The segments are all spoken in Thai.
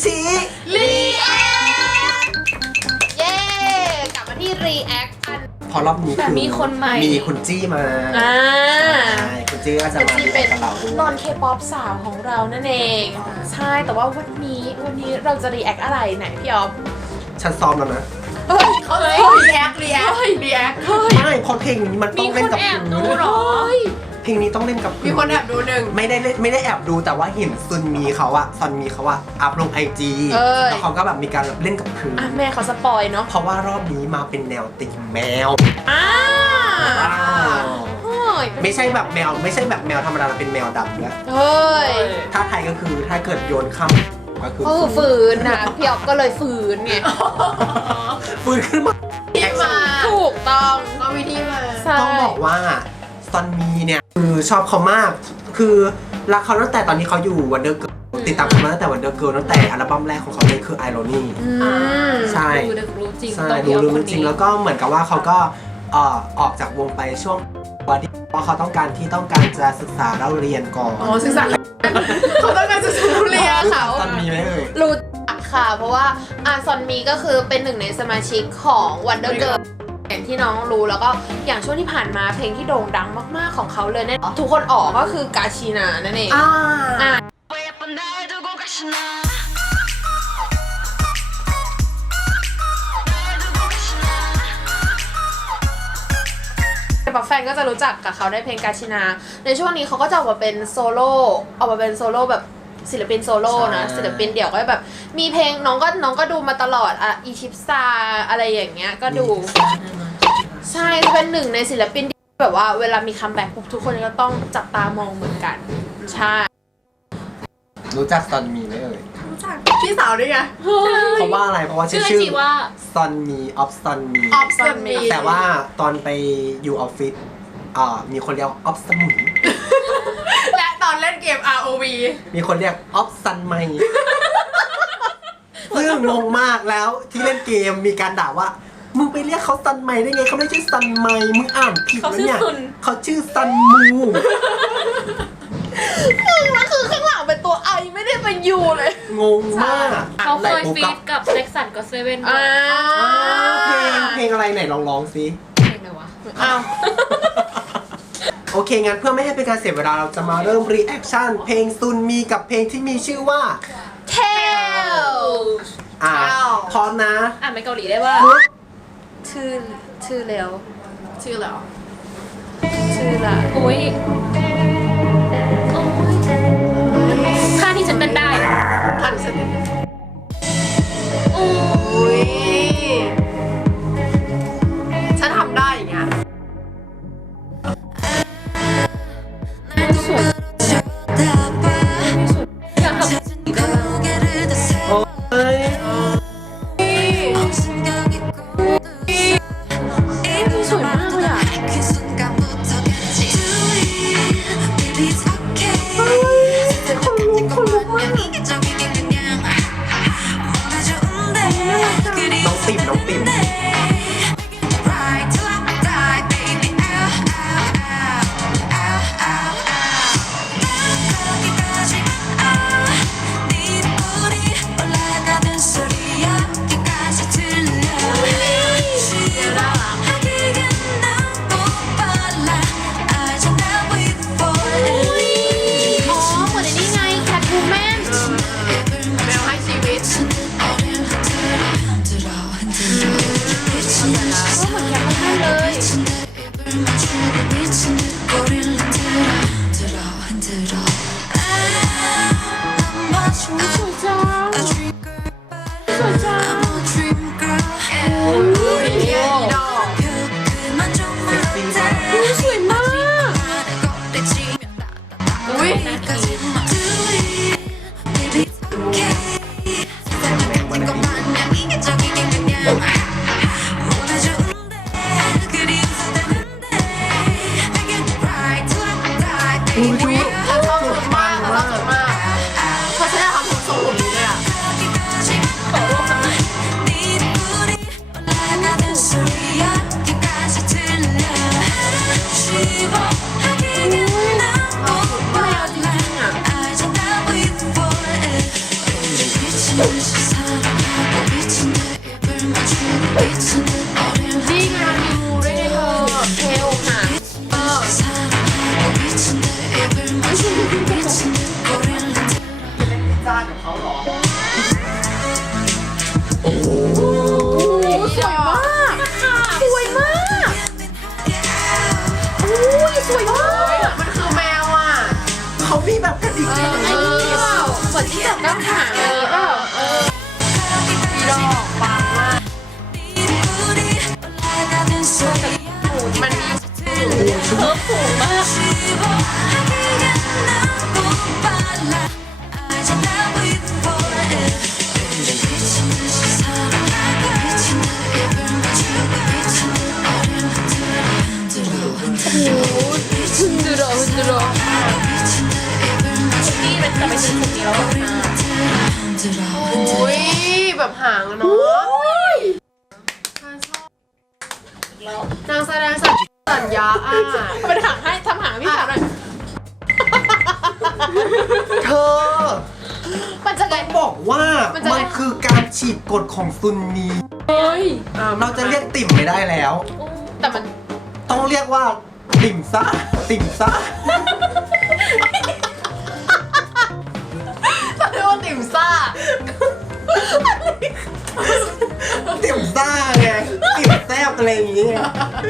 ชิรีแอคเย้กลับมาที่รีแอคอันพอรอบนี้คือมีคนใหม่มีคุณจี้มาใช่คุณจี้ก็จะมาเป็นเราด้วยนอนเคป๊อปสาวของเรานั่นเองใช่แต่ว่าวันนี้เราจะรีแอคอะไรไหนพี่ออฟฉันซ้อมแล้วนะเขาเลยรีแอคไม่เพราะเพลงนี้มันต้องเล่นกับพื้นเพลงนี้ต้องเล่นกับมีคนแอบดูหนึ่งไม่ได้แอบดูแต่ว่าเห็นซอนมีเขาอัพลงIG แล้วเขาก็แบบมีการเล่นกับพื้นแม่เขาสปอยเนาะเพราะว่ารอบนี้มาเป็นแนวตีมแมวไม่ใช่แบบแมวธรรมดาเป็นแมวดำด้วยถ้าไทยก็คือถ้าเกิดโยนข้ามก็คือฝืนนะพี่ออฟก็เลยฝืนไงฝืนขึ้นมาถูกต้องเอาวิธีมาต้องบอกว่าซอนมีเนี่ยคือชอบเขามากคือรักเขาตั้งแต่ตอนนี้เขาอยู่วันเดอร์เกิร์ลติดตามเขามาตั้งแต่วันเดอร์เกิร์ลตั้งแต่อัลบั้มแรกของเขาเลยคือไอโรนี่ใช่รู้จริงแล้วก็เหมือนกับว่าเขาก็ออกจากวงไปช่วงวันที่เพราะเขาต้องการจะศึกษาเล่าเรียนก่อนศึกษาเขาต้องการศึกษาเรียนเขาซอนมีไหมเอ่ยรู้จักค่ะเพราะว่าซอนมีก็คือเป็นหนึ่งในสมาชิกของวันเดอร์เกิร์ลอย่างที่น้องรู้แล้วก็อย่างช่วงที่ผ่านมาเพลงที่โด่งดังมากๆของเขาเลยเนี่ยทุกคนออกก็คือกาชินานั่นเองแฟนก็จะรู้จักกับเขาได้เพลงกาชินาในช่วงนี้เขาก็จะออกมาเป็นโซโล่แบบศิลปินโซโล่นะศิลปินเดี่ยวก็แบบมีเพลงน้องก็ดูมาตลอดอีชิปซาอะไรอย่างเงี้ยก็ดูใช่เป็นหนึ่งในศิลปินที่แบบว่าเวลามีคัมแบ็กทุกคนก็ต้องจับตามองเหมือนกันใช่รู้จักซอนมีไหมเอ่ยรู้จักพี่สาวด้วยไงเพราะว่าอะไรเพราะว่าชื่อว่าซอนมีออฟซอนมีแต่ว่าตอนไปอยู่ออฟฟิศมีคนเรียกออฟสมุนและตอนเล่นเกม ROV มีคนเรียกออฟซันไมซึ่งงงมากแล้วที่เล่นเกมมีการด่าว่ามึงไปเรียกเขาซันไมได้ไงเขาไม่ใช่ซันไมมึงอ่านผิดแล้วเนี่ยเขาชื่อซันมูมันคือข้างหลังเป็นตัวไอไม่ได้เป็นยูเลยงงมากเขาเคยฟีดกับเซ็กซันก็เซเว่นเพลงอะไรไหนลองสิเพลงไหนวะโอเคงั้นเพื่อไม่ให้เป็นการเสียเวลาเราจะมาเริ่มรีแอคชั่นเพลงซุนมีกับเพลงที่มีชื่อว่า Tale พร้อมนะเป็นเกาหลีได้ว่าชื่อแล้วชื่อละอุ้ยท่าที่ฉันเป็นได้ท่าที่ฉันอุ้ยฉันทำได้อย่างเงี้ยน้องปิ่มสวยมากมันคือแมวอ่ะเขามีแบบกระดิกไอ้นี่เปล่าเหมือนที่จับก้างหางเลยเปล่าอีดอกปังมากมันมีเธอผูกมากดูดอกดูดอกนี่เป็นจะไปถึงจุดนี้แล้วอะอุ้ยแบบหางเนาะนางแสดงสัญญาอ่ะเป็นหางให้ทำหางพี่สาวหน่อยเธอมันจะไงบอกว่ามันจะมันคือการฉีกกฎของซุนนีเฮ้ยเราจะเรียกติ่มไม่ได้แล้วแต่มันต้องเรียกว่าติ่มซะติ่มซะเรียกว่าติ่มซ่าติ่มซ่าไงติ่มแซ่บอะไรอย่างเงี้ย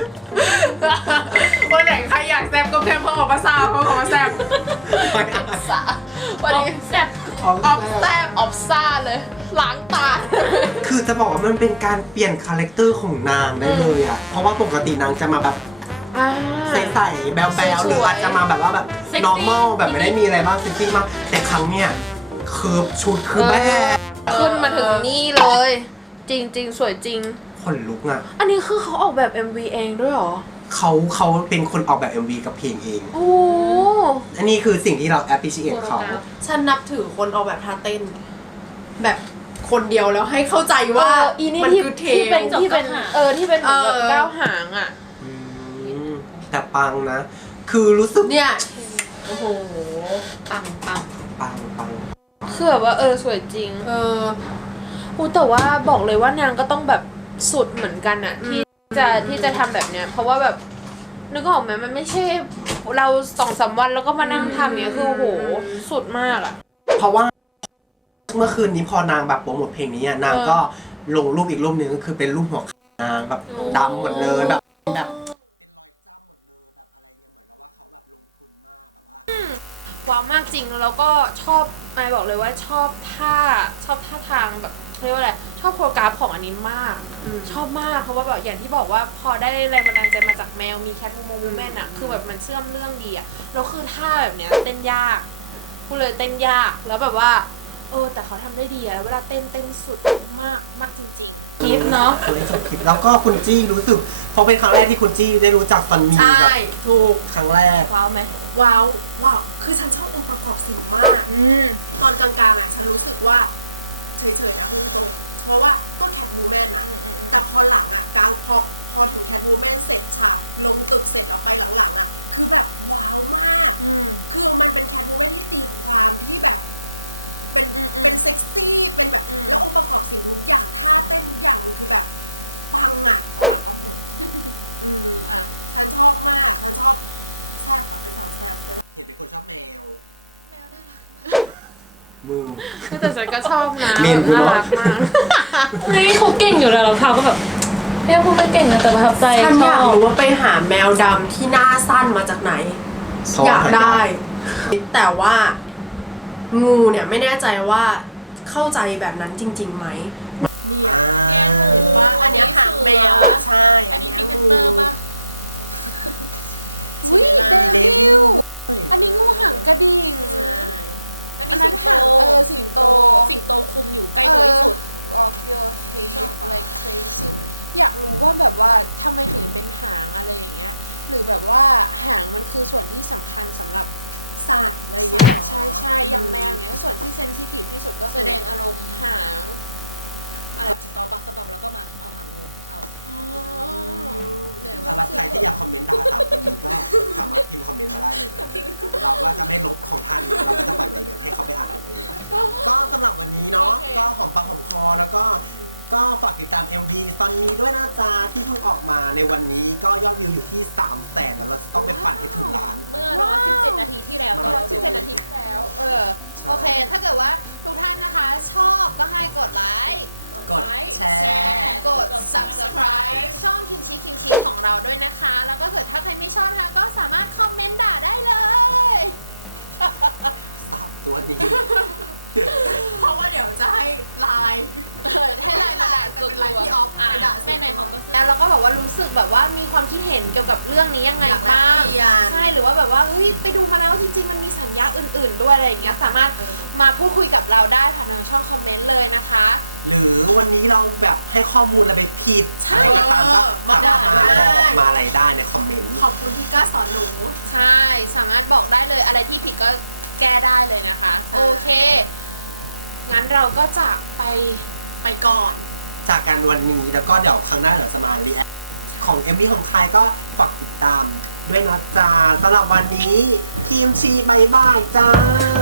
วันไหนใครอยากแซบก็เพิ่มเพิ่มออกมาซ่าเพิ่มออกมาแซบซ่าวันนี้แซ่บออฟแซบออฟซ่าเลยล้างตาคือจะบอกว่ามันเป็นการเปลี่ยนคาแรคเตอร์ของนางได้เลยอ่ะ เพราะว่าปกตินางจะมาแบบใสๆแบลๆหรืออาจจะมาแบบว่าแบบ normal แบบไม่ได้มีอะไรบ้างเซ็กซี่มากแต่ครั้งเนี้ยคือชุดคือแม่ขึ้นมาถึงนี่เลย จริงๆ สวยจริงขนลุกอ่ะอันนี้คือเขาออกแบบ MV เองด้วยเหรอเขาเป็นคนออกแบบ MV กับเพลงเองโอ้อันนี้คือสิ่งที่เรา appreciate เขาฉันนับถือคนออกแบบท่าเต้น แบบคนเดียวแล้วให้เข้าใจว่าอีนี่มันที่คือเทที่เป็นลที่เป็นที่เป็นเหมือนแบบก้าวหางอ่ะอืมแต่ปังนะ คือรู้สึกเนี่ย โอ้โห ปังปังปังคือแบบว่าสวยจริง แต่ว่าบอกเลยว่านางก็ต้องแบบสุดเหมือนกันอะที่จะทำแบบเนี้ยเพราะว่าแบบนึกออกไหมมันไม่ใช่เรา2-3 วันแล้วก็มานั่งทำเนี้ยคือโหสุดมากอะเพราะว่าเมื่อคืนนี้พอนางแบบโปรโมทเพลงนี้อะนางก็ลงรูปอีกรูปหนึงก็คือเป็นรูปหัวขานางแบบดำหมดเลยแบบเป็นรอยจ้ำหมดเลยแบบอะไรเงี้ยเหมือนกับว่าเขาแบบลงทุนมากแบบว่าว้าวมากจริงแล้วก็ชอบนายบอกเลยว่าชอบท่าทางเรียกว่าอะไรชอบโฟกัสของอันนี้มากชอบมากเพราะว่าแบบอย่างที่บอกว่าพอได้แรงบันดาลใจมาจากแมวมีแคทโมโมเมนต์อะมันเชื่อมเรื่องดีอะแล้วคือท่าแบบเนี้ยเต้นยากก็เลยเต้นยากแล้วแบบว่าแต่เขาทำได้ดีอะเวลาเต้นสุดมากจริงๆดีเนาะแล้วก็คุณจี้รู้สึกเพราะเป็นครั้งแรกที่คุณจี้ได้รู้จักฟันนีใช่แบบถูกครั้งแรกว้าวไหมว้าว ว้าว คือฉันชอบองค์ประกอบสิ่งมาก ตอนกลางๆอ่ะ ฉันรู้สึกว่า เฉยๆนะพูดตรงเพราะว่าก็แคทวูแมนนะ แต่พอหลังอ่ะพอถึงแคทวูแมนเสร็จฉากลงตึกเสร็จแล้วไปหลังๆอ่ะ คือแบบว้าวมาก คือมันเป็นแคทวูแมนที่ตีความที่แบบ เป็นเซ็กซี่เป็นแบบแล้วองค์ประกอบสิ่งทุกอย่างท่าเต้นทุกอย่างมันคือแบบปังอ่ะเอาหลังเอาหมุน อ่ะฉันชอบมากฉันชอบแซบอะเป็นสาวแซบเห็นเป็นคนชอบแมวแต่ฉันก็ชอบนะเมนกูน่าเนอะรักมากเฮ้ยเขาเก่งอยู่แล้วเราพาก็แบบเฮ้ยพูดไม่เก่งนะแต่ประทับใจฉันชอยากอบรู้ว่าไปหาแมวดำที่หน้าสั้นมาจากไหน อยากได้ แต่ว่างูเนี่ยไม่แน่ใจว่าเข้าใจแบบนั้นจริงๆไหมเนี่ยเนี่ยงูเห็นปะอันเนี้ยหางแมวอ่ะใช่อันนี้เยพิงเตอร์ป่ะอุ้ยใช่เดวิลอันนี้งูหางกระดิ่งใช่อันอันี้นนั้นหางสิงโตสิงโตคุมอยู่ใกล้ตัวที่สุด Rock your head like crazy อยากรู้ว่าแบบว่าทำไมถึงเป็นหางอะไรอย่างเงี้ย หรือแบบว่าหางมันคือส่วนที่สำคัญสำหรับสัตว์อะไรอย่างเงี้ยเหรอใช่อย่างแมวอย่างเงี้ยส่วนที่เซนซิทีฟที่สุดก็คือแสดงอารมณ์หางอะไรสตอปแล้วก็มาเอาหางงูเข้าอ๋อสำหรับใครที่อยากคอมเมนต์ด่าสามคนนี้ก็สามารถพิมพ์คอมเมนต์มาได้เลย เราก็จะไม่ลบของท่าน เราก็จะปล่อยไว้อย่างนั้นให้เขาไปอ่านกันเองก็สำหรับวันนี้เนาะ ก็หอมปากหอมคอแล้วก็ฝากติดตาม MV ตอนนี้ด้วยนะจ๊ะที่เพิ่งออกมาในวันนี้ก็ยอดวิวอยู่ที่ 300,000แล้วเราจะต้องไปปั่นให้ถึงล้านเมื่อ117 นาทีที่แล้วตอน 17 นาทีที่แล้ว โอเค ถ้าเกิดว่าทุกท่านนะคะ ชอบก็ให้กดไลค์กกดแชร์กด subscribe ช่องคิมชิของเราด้วยนะคะ แล้วก็เกิดถ้าใครไม่ชอบนะคะก็สามารถคอมเมนต์ด่าได้เลยสับตัวนี้เพราะว่าเดี๋ยวจะให้ไลน์ให้ไลน์มาด่าแต่ส่วนเป็นไลตัวน์พี่ออฟไปด่าส่วนในตัวเขาก็แล้วเราก็แบบว่ารู้สึกแบบว่ามีความคิดเห็นเกี่ยวกับเรื่องนี้ยังไงอยากแลกบ้างเปลี่ยนใช่หรือว่าแบบว่าเฮ้ยไปดูมาแล้วจริงๆมันมีสัญญาอื่น ๆ ด้วยอะไรอย่างเงี้ยสามารถมาพูดคุยกับเราได้ผ่านทางช่องคอมเมนต์เลยนะคะหรือวันนี้เราแบบให้ข้อมูลอะไรไปผิดใช่อะไรก็ตามก็มาสามารถมาได้บอกมาอะไรได้ในคอมเมนต์ขอบคุณที่กล้าสอนหนูใช่สามารถบอกได้เลยอะไรที่ผิดก็แก้ได้เลยนะคะใช่โอเค งั้นเราก็จะไปก่อนจากกันวันนี้แล้วก็เดี๋ยวครั้งหน้าเดี๋ยวจะมารีแอคของเอมมี่ของใครก็ฝากติดตามด้วยนะจ๊ะสำหรับวันนี้คิมชีบายบายจ้า